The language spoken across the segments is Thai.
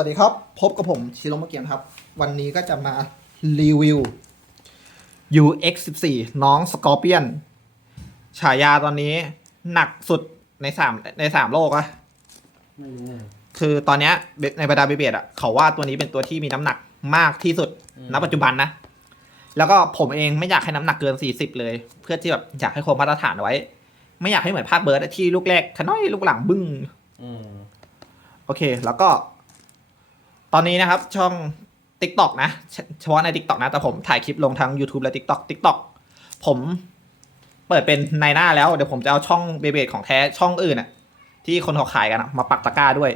วัสดีครับ พบกับผมชิโรมะเกียนครับ วันนี้ก็จะมารีวิว UX 14น้องสกอร์เปียนฉายาตอนนี้หนักสุดในสามในสามโลกอะไม่รู้อะคือตอนเนี้ยเบในบรรดาเบเบดอะเขาว่าตัวนี้เป็นตัวที่มีน้ำหนักมากที่สุดณปัจจุบันนะ แล้วก็ผมเองไม่อยากให้น้ำหนักเกิน 40 เลย เพื่อที่แบบอยากให้คงมาตรฐานไว้ ไม่อยากให้เหมือนภาคเบิร์ดอะที่ลูกแรกขน้อยลูกหลังบึ้งอืมโอเค แล้วก็ ตอนนี้นะครับช่อง TikTok นะเฉเฉพาะใน TikTok นะ แต่ผมถ่ายคลิปลงทั้ง YouTube และ TikTok TikTok ผมเปิดเป็นในหน้าแล้ว เดี๋ยวผมจะเอาช่องเบเบดของแท้ช่องอื่นอะที่คนเขาขายกันอะมาปักตะกร้าด้วย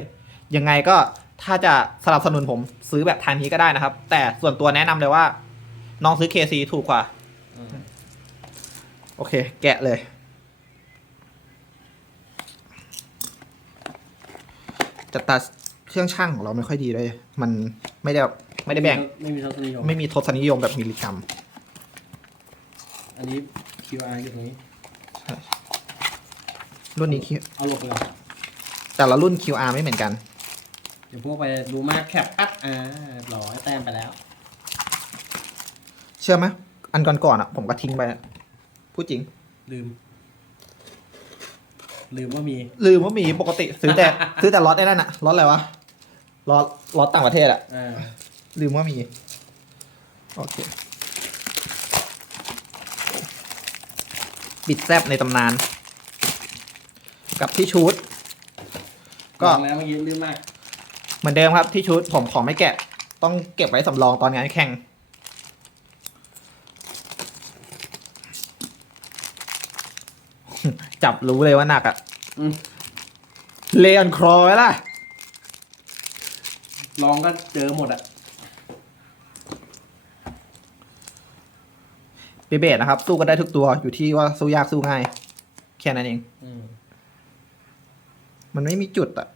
ยังไงก็ถ้าจะสนับสนุนผมซื้อแบบทางนี้ก็ได้นะครับ แต่ส่วนตัวแนะนำเลยว่า น้องซื้อ KC ถูกกว่าอืมโอเค แกะเลย จะตัด เครื่องช่างของเราไม่ค่อยดีเลย มันไม่ได้แบบไม่ได้แบ่งไม่มีทศนิยมไม่มีทศนิยมแบบมิลลิกรัม อันนี้ QR อยู่ตรงนี้รุ่นนี้ Q- เอาหลบไปก่อนแต่ละรุ่น QR ไม่เหมือนกัน เดี๋ยวพวกไปดูมากแคปปั๊บอ่าร้อยแต้มไปแล้ว เชื่อไหมอันก่อนๆอะ ผมก็ทิ้งไปอะพูดจริง ลืม ลืมว่ามี ลืมว่ามีปกติซื้อแต่ ซื้อแต่ล็อตไอ้นั่นอะล็อตอะไรวะ ล็อตล็อตต่างประเทศอะอ่าลืมว่ามี โอเค บิดแซบในตำนาน กับที่ชูดก็ลองแล้วเมื่อกี้ลืมมากเหมือนเดิมครับที่ชุดผมขอไม่แกะ ต้องเก็บไว้สำรองตอนงานแข่ง จับรู้เลยว่าหนักอะอืมเลออนครอไว้ล่ะ ลองก็เจอหมดอะเบเบดนะครับ สู้กันได้ทุกตัวอยู่ที่ว่าสู้ยากสู้ง่าย แค่นั้นเอง อืมมันไม่มีจุดอะ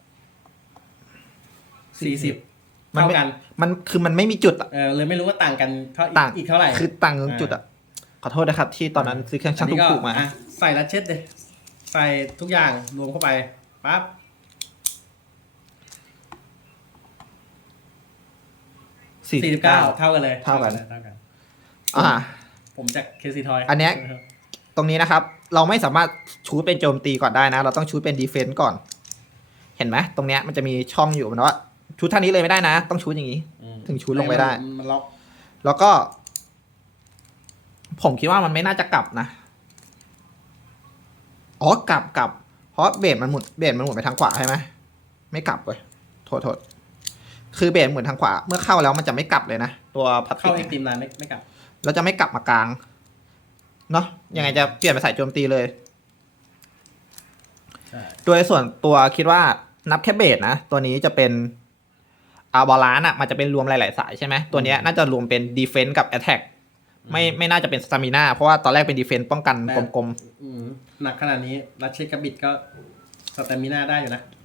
สี่สิบมันเท่าไม่กัน มันคือมันไม่มีจุดอะเออเลยไม่รู้ว่าต่างกันเท่าอีกต่างอีกเท่าไหร่ คือต่างตรงจุดอะขอโทษนะครับ ที่ตอนนั้นซื้อเครื่องช่างนนี้ถูกๆมา อะใส่ละเช็ดเลยใส่ทุกอย่างรวมเข้าไปปั๊บ สี่สี่สิสิบบเก้าเก้าเท่ากันเลย เท่ากัน เท่ากัน อ่า ผมจากเคซีทอย อันเนี้ยตรงนี้นะครับ เราไม่สามารถชูดเป็นโจมตีก่อนได้นะ เราต้องชูดเป็นดีเฟนต์ก่อน เห็นไหมตรงเนี้ยมันจะมีช่องอยู่มันว่าชูดท่านี้เลยไม่ได้นะ ต้องชูดอย่างนี้ ถึงชูดลงไปได้มันมันล็อกแล้วก็ ผมคิดว่ามันไม่น่าจะกลับนะ อ๋อกลับกลับ เพราะเบสมันหมุนเบสมันหมุนไปทางขวาใช่ไหม ไม่กลับเว้ย โทษโทษ คือเบสหมุนทางขวา เมื่อเข้าแล้วมันจะไม่กลับเลยนะ ตัวพลาสติเข้ากเอ็กเนี่ยตีมนานไม่ไม่กลับแล้วจะไม่กลับมากลาง เนาะยังไงจะเปลี่ยนไปใส่โจมตีเลย ใช่ โดยส่วนตัวคิดว่านับแค่เบสนะ ตัวนี้จะเป็นอาบาลานอะมันจะเป็นรวมหลาย ๆ สายใช่ไหมตัวเนี้ยน่าจะรวมเป็นดีเฟน s e กับแอ t แทกไม่ไม่น่าจะเป็นสตามินาเพราะว่าตอนแรกเป็นดีเฟน s e ป้องกันกลมอืมหนักขนาดนี้รัดเช็คกับบิดก็สเตมิน่าได้อยู่นะๆ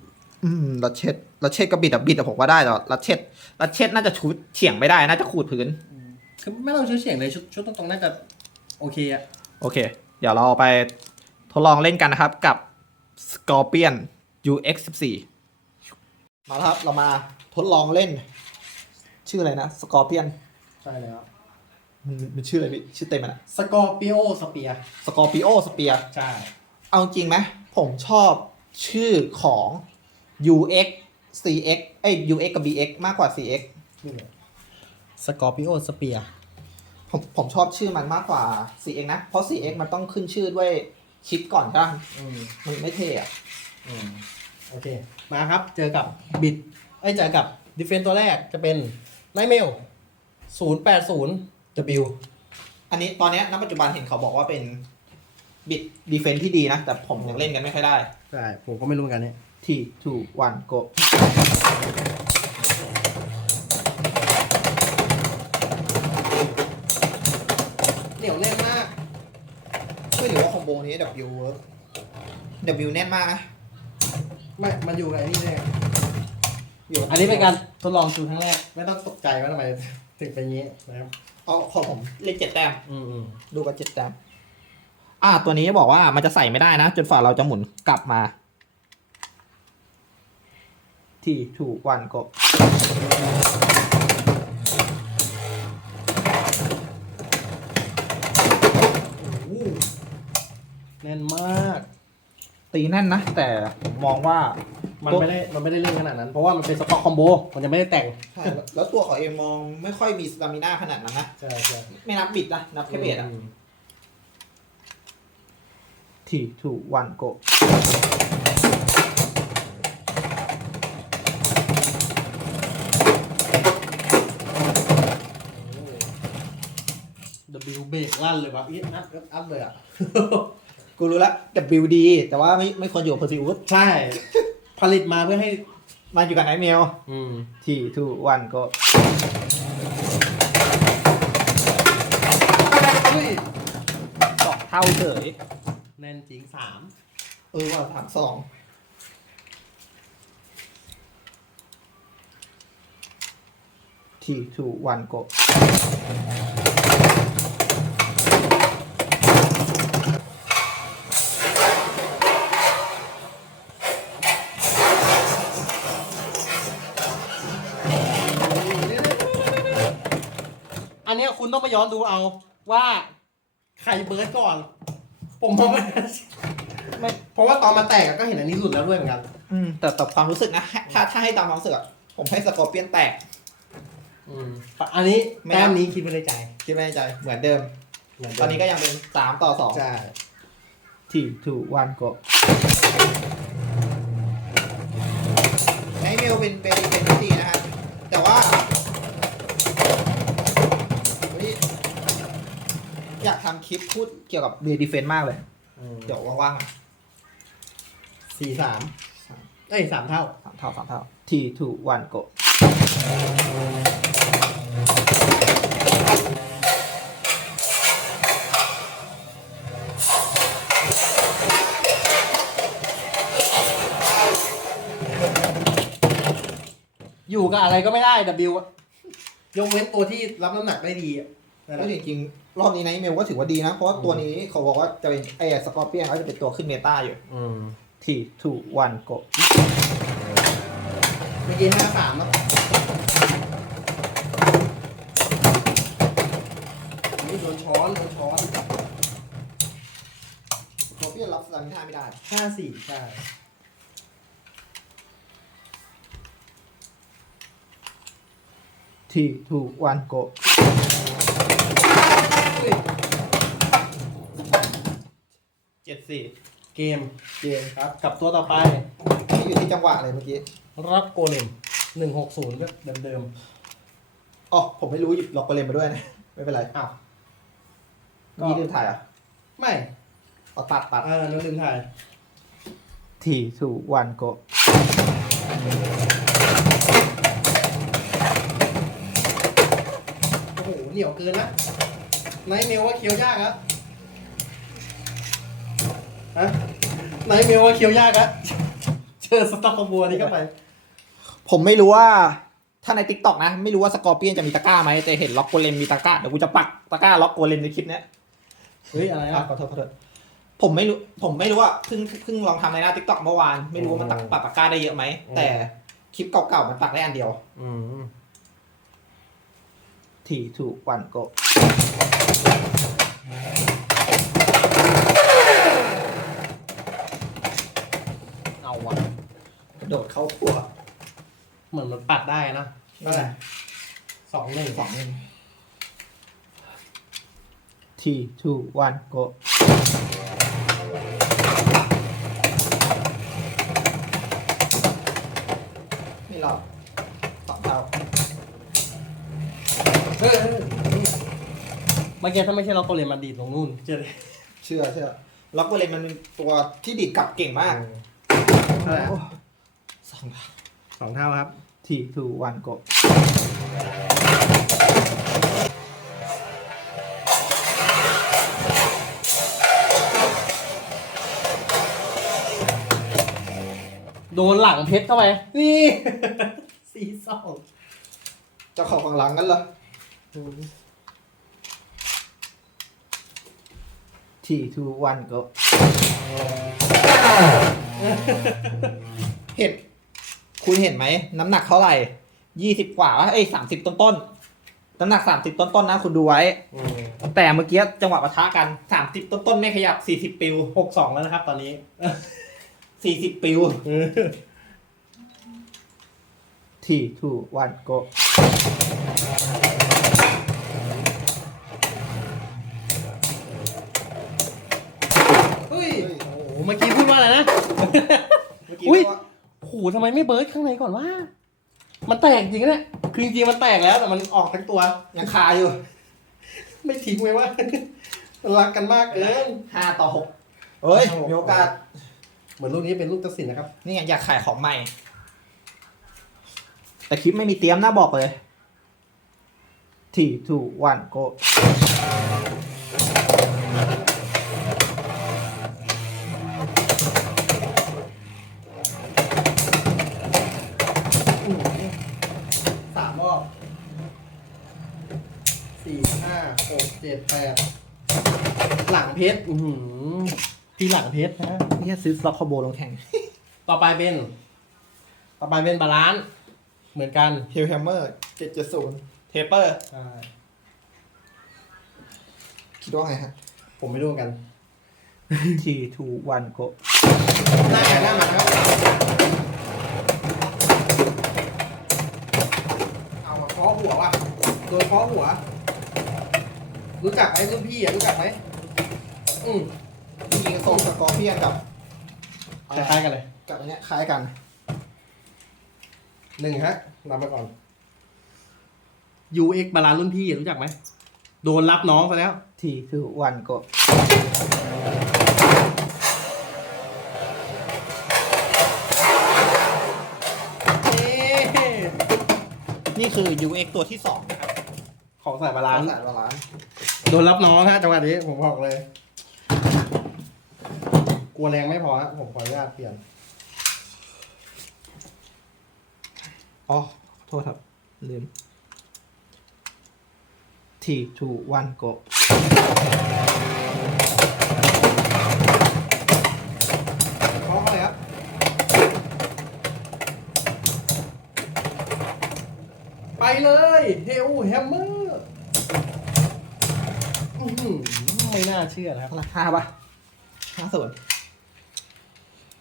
อืมรัดเช็ดรัดเช็ดกับบิดอะบิดอะผมว่าได้แต่ว่ารัดเช็ดรัดเช็ดน่าจะชุดเฉียงไม่ได้ น่าจะขูดพื้น คือไม่ต้องชื่อเสียงเลยชุดชุดตรงๆน่าจะโอเคอะโอเค เดี๋ยวเราไปทดลองเล่นกันนะครับกับ Scorpion UX 14มาแล้วครับเรามาทดลองเล่น ชื่ออะไรนะ Scorpion ใช่แล้วมันมันชื่ออะไรพี่ชื่อเต็มมันอะสกอร์ปิโอสเปีย Scorpio Spear ใช่ เอาจริงไหมผมชอบชื่อของ UX CX เอ้ย UX กับ BX มากกว่า CX นี่เลยสกอร์ปิโอสเปียผมผมชอบชื่อมันมากกว่า CX นะ เพราะ CX มันต้องขึ้นชื่อด้วยชิปก่อนใช่ไหมอืมมันไม่เท่อะอืมโอเค มาครับ เจอกับบิดไอ้ยเจอกับดิเฟนตัวแรกจะเป็นไนเมล080 W อันนี้ตอนเนี้ยณปัจจุบันเห็นเขาบอกว่าเป็นบิดดีเฟนที่ดีนะ แต่ผมยังเล่นกันไม่ค่อยได้ ใช่ ผมก็ไม่รู้เหมือนกันเนี่ย T 2 1 go เหนียวแน่นมากช่วยหรือว่าคอมโบนี้ W work W แน่นมากนะไม่มันอยู่กับไอ้นี่ด้วยอยู่อันนี้เป็นการทดลองชูครั้งแรก ไม่ต้องตกใจว่าทำไมถึงเป็นอย่างนี้นะครับเอาของผมเล่นเจ็ดแต้ม อืมอืมดูกันเจ็ดแต้ม อ่า ตัวนี้บอกว่ามันจะใส่ไม่ได้นะ จนฝ่าเราจะหมุนกลับมา ที่ถูกวันก็โอ้โหแน่นมาก ตีแน่นนะ แต่ผมมองว่ามันไม่ได้มันไม่ได้เล่นขนาดนั้น เพราะว่ามันเป็นสต็อกคอมโบมันยังไม่ได้แต่ง ใช่แล้วตัวเขาเองมองไม่ค่อยมีสตามิน่าขนาดนั้นนะ ใช่ใช่ไม่นับบิดนะ นับแค่เบสอะที่ถูกวันก็ดับ บิวเบรกลั่นเลยว่ะอีอัดอัดเลยอะ กูรู้ละ WD แต่ว่าไม่ไม่ควรอยู่กับเพอร์ซิอุสใช่ ผลิตมาเพื่อให้ มาอยู่กับไนท์เมลอืม ที่ถูกวันก็เฮ้ยสองเท่าเฉย แน่นจริงสามเออว่าถามสองที่ถูกวันก็ นเนี้ยคุณต้องไปย้อนดูเอาว่าใครเบิร์ดก่อน ผมมองไม่ไม่เพราะว่าตอนมาแตกอะก็เห็นอันนี้หลุดแล้วด้วยเหมือนกัน อืมแต่แต่ความรู้สึกนะ ถ้าถ้าให้ตามความรู้สึกอะผมให้สกอร์เปียนแตก อืมอันนี้ไม่แต้นัมบนี้คิดไว้ในใจคิดไม่ในใจเหมือนเดิมตอนนี้ก็ยังเป็นสามต่อสองใช่ที่ถูกวันก็ไนท์เมลเป็นเป็นเป็นที่ดีนะฮะแต่ว่าวันนี้ อยากทำคลิปพูดเกี่ยวกับเบียร์ดีเฟนต์มากเลย เดี๋ยวว่างๆอะสี่สามเอ้ยสามเท่าสามเท่าสามเท่าที่ถูกวันก็อยู่กับอะไรก็ไม่ได้ W อะยกเว้นตัวที่รับน้ำหนักได้ดีอะนั่นแหก็ละจริงๆ รอบนี้ไนท์เมลก็ถือว่าดีนะ เพราะว่าตัวนี้เขาบอกว่าจะเป็นไอ้สกอร์เปียนเขาจะเป็นตัวขึ้นเมตาอยู่อืมที่ถูกวันก็เมื่อกี้ห้าสามแล้วนี่โดนช้อนโดนช้อนสกอร์เปียนรับสตามิน่าไม่ได้ห้าสี่ใช่ที่ถูกวันก็อุ้ย เจ็ดสี่เกมเกมครับ กับตัวต่อไปที่อยู่ที่จังหวะเลยเมื่อกี้รับโกเลมหนึ่งหกศูนย์ก็เดิมอ๋อผมไม่รู้หยิบล็อกไปเลยมาด้วยนะ ไม่เป็นไรๆอ้าวก็นี่ลืมถ่ายอะไม่เอาตัดตัดอ่าน้องลืมถ่ายที่ถูกวันก็โอ้โหเหนียวเกินนะ ไนท์เมลว่าเคี้ยวยากอะฮะไนท์เมลว่าเคี้ยวยากอะเจอสต็อกคอมโบนี้เข้าไป ผมไม่รู้ว่าถ้าในทิกตอกนะ ไม่รู้ว่าสกอร์เปียนจะมีตะกร้าไหมแต่เห็นล็อกโกเลมมีตะกร้าเดี๋ยวกูจะปักตะกร้าล็อกโกเลมในคลิปเนี้ยเฮ้ยอะไรอะอะขอโทษขอโทษผมไม่รู้ผมไม่รู้ว่าเพิ่งเพิ่งลองทำในหน้าทิกตอกเมื่อวาน ไม่รู้ว่ามันตักปักตะกร้าได้เยอะไหมแต่คลิปเก่าๆมันปักได้อันเดียว อืม ที่ถูกวันก็เอาว่ะกระโดดเข้าตัวเหมือนมันปัดได้นะนั่นแหละสองหนึ่งสองหนึ่งที่ถูกวันก็ ไม่หรอกสองเท่า เมื่อกี้ถ้าไม่ใช่เราโกเลมมันดีดลงนู่นเจอเลยเชื่อเชื่อล็อกโกเลมมันเป็นตัวที่ดีดกลับเก่งมากเท่าไหร่อะสองเท่าสองเท่าครับที่ถูวันก็โดนหลังเพชรเข้าไปนี่ สี่สอง เจ้าของฝั่งหลังกันเหรอ ที่ถูกวันก็ เห็นคุณเห็นไหม น้ำหนักเท่าไหร่ยี่สิบกว่าวะเอ้ยสามสิบต้นต้นๆน้ำหนักสามสิบต้นต้นๆนะ คุณดูไว้อืมแต่เมื่อกี้จังหวะปะทะกันสามสิบต้นต้นๆไม่ขยับสี่สิบปิวหกสองแล้วนะครับ ตอนนี้สี่สิบปิวเออทีทูวันโก เฮ้ยโอ้โห เมื่อกี้พูดว่าอะไรนะ เมื่อกี้อุ๊ยว่าโอ้โหทำไมไม่เบิร์ดข้างในก่อนว่า มันแตกจริงนะเนี่ยคือจริงๆมันแตกแล้วแต่มันออกทั้งตัว ยังคาอยู่ไม่ทิ้งไว้ว่า รักกันมากเกิน ห้าต่อหกเฮ้ย มีโอกาส เหมือนลูกนี้เป็นลูกตัดสินนะครับ นี่ไงอยากขายของใหม่ แต่คลิปไม่มีเตรียมนะบอกเลยทีทูวันโก สามรอบสี่ห้าหกเจ็ดแปดหลังเพชรอือหือที่หลังเพชรนะนี่ซื้อสล็อตคอมโบลงแข่งต่อไปเป็น ต่อไปเป็นบาลานซ์เหมือนกันฮิลแฮมเมอร์เจ็ดเจ็ดศูนย์เทเปอร์ ใช่คิดว่าไงฮะผมไม่รู้เหมือนกัน ทีทูวันโกหน้าแกหน้ามาครับเอามาเคาะหัวว่ะโดนเคาะหัว รู้จักไหมรุ่นพี่อะรู้จักไหมอืมจริงๆทรงสกอร์เพียนกับคล้ายๆกันเลย กับอันเนี้ยคล้ายกันหนึ่งฮะรับไปก่อน UX บาลานซ์รุ่นพี่รู้จักไหมโดนรับน้องซะแล้ว ทีทูวันโกนี่คือ UX ตัวที่สองนะครับของสายบาลานซ์ สายบาลานซ์ โดนรับน้องฮะจังหวะนี้ผมบอกเลย กลัวแรงไม่พอฮะผมขออนุญาตเปลี่ยน อ๋อ โทษครับ ลืมทีทูวันโกพร้อมเลยครับ ไปเลย เฮลแฮมเมอร์ ไม่น่าเชื่อนะครับเท่าไหร่ห้าปะห้าส่วน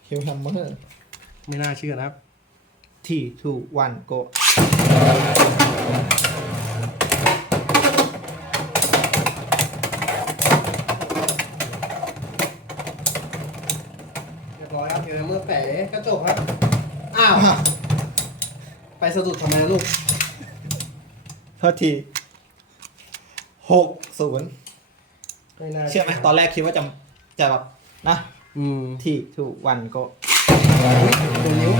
ฮิลแฮมเมอร์ไม่น่าเชื่อนะครับ ทีทูวันโกเรียบร้อยครับเฮลแฮมเมอร์แปะกระจกครับ อ้าว ไปสะดุดทำไมลูก โทษทีหกศูนย์ ไม่น่าเชื่อไหมตอนแรกคิดว่าจะจะแบบนะอืมทีทูวันโกตัวนิ้ว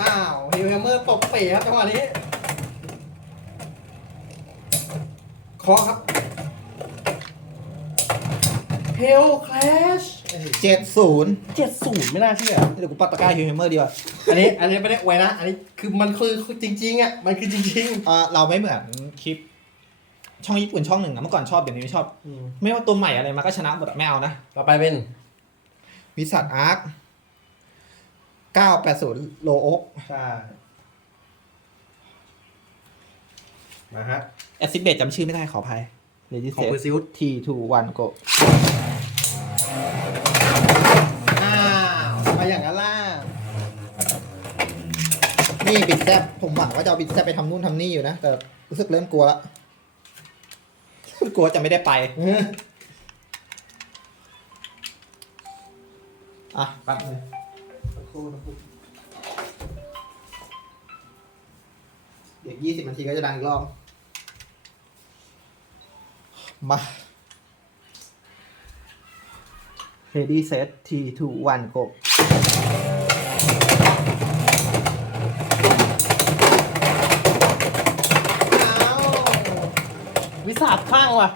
อ้าวเฮลแฮมเมอร์ตกเป๋ครับจังหวะนี้เคาะครับเฮลคลช เจ็ดศูนย์เจ็ดศูนย์ไม่น่าเชื่อเดี๋ยวกูปัดตะกร้าฮิลแฮมเมอร์ดีกว่าอันนี้อันนี้ไม่ได้อวยนะ อันนี้คือมันคือคือจริงๆอะมันคือจริงอ่าเราไม่เหมือนคลิป ช่องญี่ปุ่นช่องหนึ่งอะเมื่อก่อนชอบเดี๋ยวนี้ไม่ชอบๆอืมไม่ว่าตัวใหม่อะไรมาก็ชนะหมดอะไม่เอานะต่อไปเป็นวิสัทอาร์คเก้าแปดศูนย์โลโอ๊กใช่มาฮะแอซิเบตจำชื่อไม่ได้ขออภัยเลดี้ขเซองฟเพอร์ซิวทีทูวันโก อ้าวมาอย่างนั้นล่ะ นี่บิดแซบผมหวังว่าจะเอาบิดแซบไปทำนู่นทำนี่อยู่นะ แต่รู้สึกเริ่มกลัวละกลัวจะไม่ได้ไป อะแป๊บนึงเดี๋ยวยี่สิบนาทีก็จะดังอีกรอบ มา Ready set T 2 1 go อ้ สาดข้างว่ะ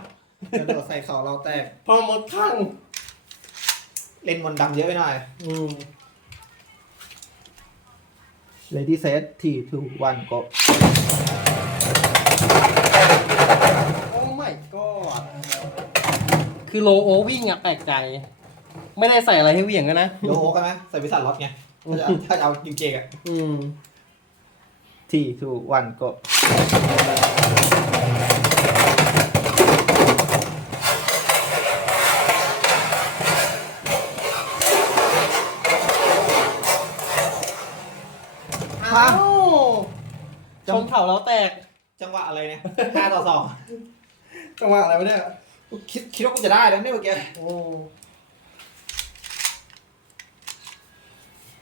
กระโดดใส่เขาเราแตก พอหมดข้าง เล่นมนต์ดำเยอะไปหน่อย อืม Ready set T 2 1 go โอ้ไม่ก็คือโลโอวิ่งอะแปลกใจ ไม่ได้ใส่อะไรให้เหวี่ยงกันนะ โลโก้กันไหมใส่วิสันรถไง ถ้าจะถ้าจะเอาจริงๆอะ อืมทีทูวันก็ อ้าวชมเข่าเราแตก จังหวะอะไรเนี่ยห้าต่อสองจังหวะอะไรวะเนี่ยคิดคิดว่ากูจะได้แล้วเนี่ยเมื่อกี้โอ้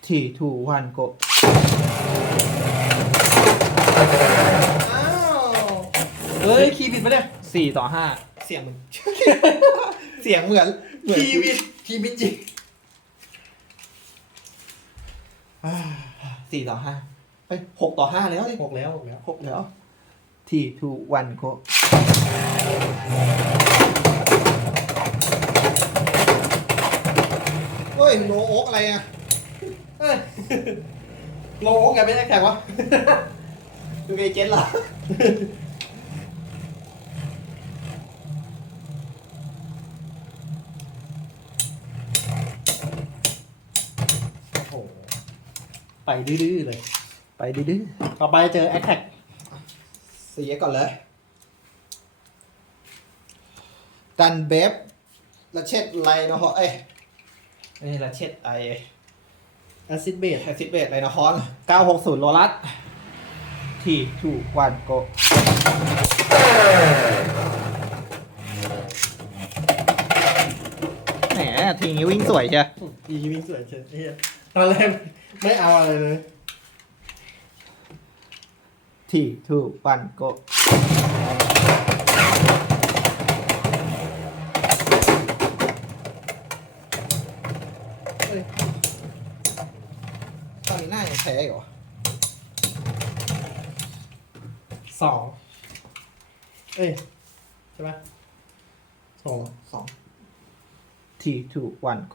ทีทูวันก็อ้าวเฮ้ยคีย์ผิดปะเนี่ยสี่ต่อห้าเสียงมึงเสียงเหมือนเหมือนคีย์ผิดคีย์ผิดจริง สี่ต่อห้า ไปหกต่อห้าแล้วดิหกแล้วหกแล้วหกแล้วทีทูวันก็เฮ้ยโนโอ๊กอะไรอะเอ้ยโลโก้ไงไม่ได้แข่งวะดูเอเจนต์เหรอโอ้โหไปดื้อๆเลย ไปดื้อต่อไปเจอแอคแท็กๆเสียก่อนเลย ดันเบฟละเช็ดไรนะฮะเอ้ยนี่ละเช็ดไอแอซิดเบสแฮซิเบตไรนะฮอน960โลลัสทีทูวันโกแหมทีนี้วิ่งสวยใช่อีวิ่งสวยเฉยเฮียตอนแรกไม่เอาอะไรเลย ทีทูวันโกเอ้ยตอนนี้หน้ายังแพ้อยู่เหรอสองเอ้ยใช่ปะสองสองทีทูวันโ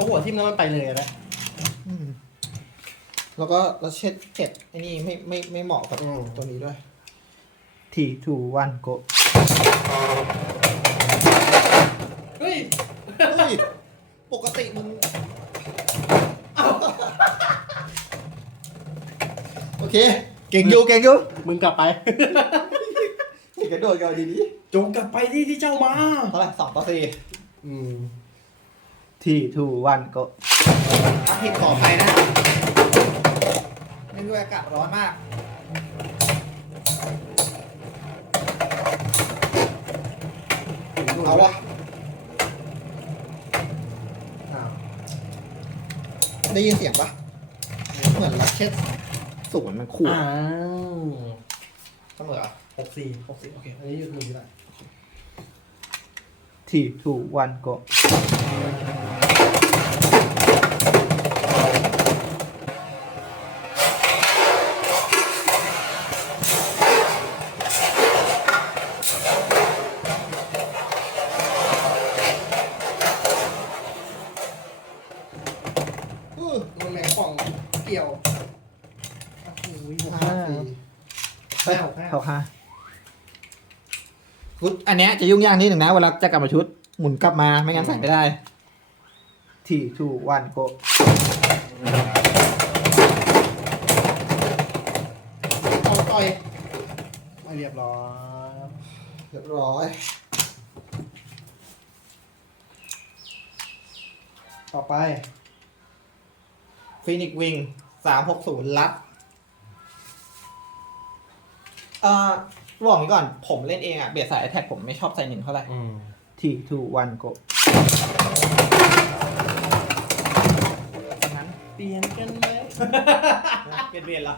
เอาหัวทิ่มแล้วมันไปเลยอะนะแล้วก็แล้วเช็ดเช็ดไอ้นี่ไม่ไม่ไม่เหมาะกับอืมตัวนี้ด้วยทีทูวันโกเฮ้ยเฮ้ยปกติมึงโอเค เก่งอยู่เก่งอยู่มึงกลับไปกระโดดกันดีจงกลับไปที่ที่เจ้ามาๆเท่าไหร่สองต่อสี่อืม ทีทูวันก็อาทิตย์ขอไปนะไม่ด้วยอากาศร้อนมาก เอาวะอ้าวได้ยินเสียงปะเหมือนลักเช็ดศูนย์มันขู่อ้าวเสมอหกสี่หกสี่โอเค อันนี้อยู่มือที่ไหนทีทูวันก็ จะยุ่งยากนิดหนึ่งนะเวลาจะกลับมาชุดหมุนกลับมาไม่งั้นใส่ไม่ได้ทีทูวันโกเอาต่อยไม่เรียบร้อยเรียบร้อยต่อไปฟินิกวิงสามหกศูนย์ลัดเอ่อ บอกนี้ก่อนผมเล่นเองอะเบียดสายแท็กผมไม่ชอบใส่หนึ่งเท่าไหร่อืมทีทูวันโกงั้นเปลี่ยนกันไหม เปลี่ยนเปลี่ยนละ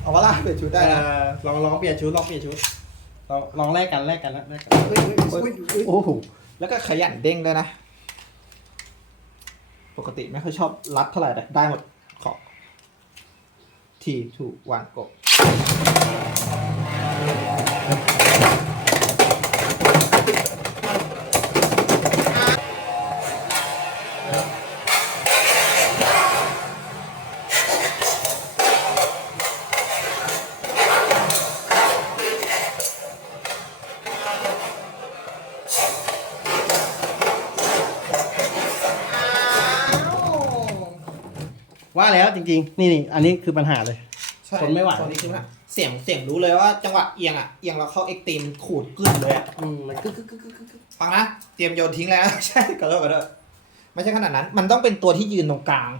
เอาวะล่ะเปลี่ยนชุดได้นะเออลองลองเปลี่ยนชุดลองเปลี่ยนชุดลองลองแลกกันแลกกันนะแลกกันเฮ้ยเฮ้ยเฮ้ยเฮ้ยโอ้โหแล้วก็ขยันเด้งด้วยนะ ปกติไม่ค่อยชอบรัดเท่าไหร่แต่ได้หมดขอทีทูวันโก จริงๆนี่นี่อันนี้คือปัญหาเลย ใช่ทนไม่ไหว ตอนนี้คือว่าเสียงเสียงรู้เลยว่าจังหวะเอียงอะเอียงเราเข้าเอ็กตรีมขูดกึ้นเลยอะอืมมันกึกกึกกึกกึกกึกกึกฟังนะเตรียมโยนทิ้งแล้ว ใช่ก็เลิกก็เลิกไม่ใช่ขนาดนั้น มันต้องเป็นตัวที่ยืนตรงกลาง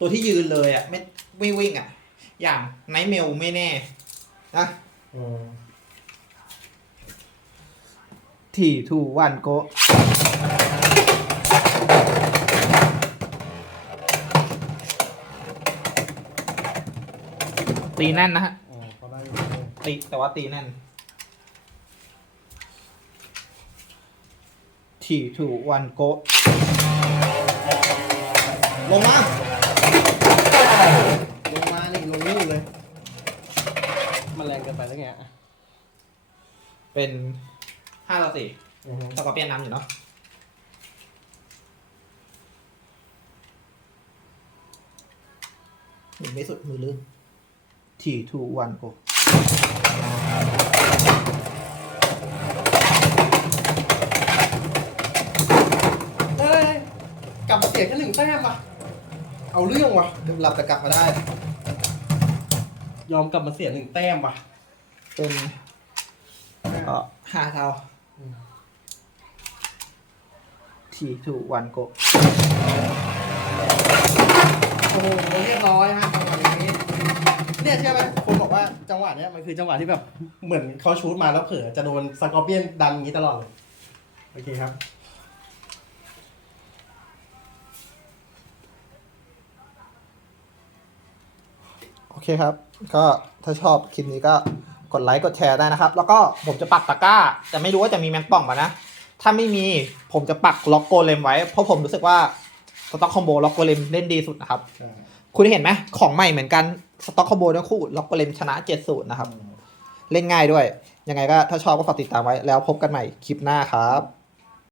ตัวที่ยืนเลยอะไม่ไม่วิ่งอะ อย่างไนท์เมลไม่แน่นะอืมทีทูวันโก ตีแน่นนะฮะอ๋อเขาได้ตีแต่ว่าตีแน่นทีทูวันโกลงมา ลงมานี่ลงนู่นเลย มันแรงเกินไปแล้วไงอะเป็นห้าต่อสี่อือฮึแต่ก็เปลี่ยนน้ำอยู่เนาะหนึ่งไม่สุดมือลื่น ทีทูวันโกเอ้ยกลับมาเสียแค่หนึ่งแต้มว่ะ เอาเรื่องว่ะหลับแต่กลับมาได้ ยอมกลับมาเสียหนึ่งแต้มว่ะเป็นก็ห้าเท่าอืมทีทูวันโกโอ้โหเรียบร้อยฮะจังหวะนี้ เนี่ยเชื่อไหมคนบอกว่าจังหวะเนี้ยมันคือจังหวะที่แบบเหมือนเขาชูดมาแล้วเผลอจะโดนสกอร์เปียนดันอย่างนี้ตลอดเลย โอเคครับ โอเคครับ ก็ถ้าชอบคลิปนี้ก็กดไลค์กดแชร์ได้นะครับ แล้วก็ผมจะปักตะกร้า แต่ไม่รู้ว่าจะมีแมงป่องป่ะนะ ถ้าไม่มีผมจะปักล็อกโกเลมไว้ เพราะผมรู้สึกว่าสต็อกคอมโบล็อกโกเลมเล่นดีสุดนะครับ คุณเห็นไหมของใหม่เหมือนกัน สต็อกคอมโบทั้งคู่ล็อกเลมชนะ7 0นะครับ เล่นง่ายด้วย ยังไงก็ถ้าชอบก็ฝากติดตามไว้แล้วพบกันใหม่คลิปหน้าครับ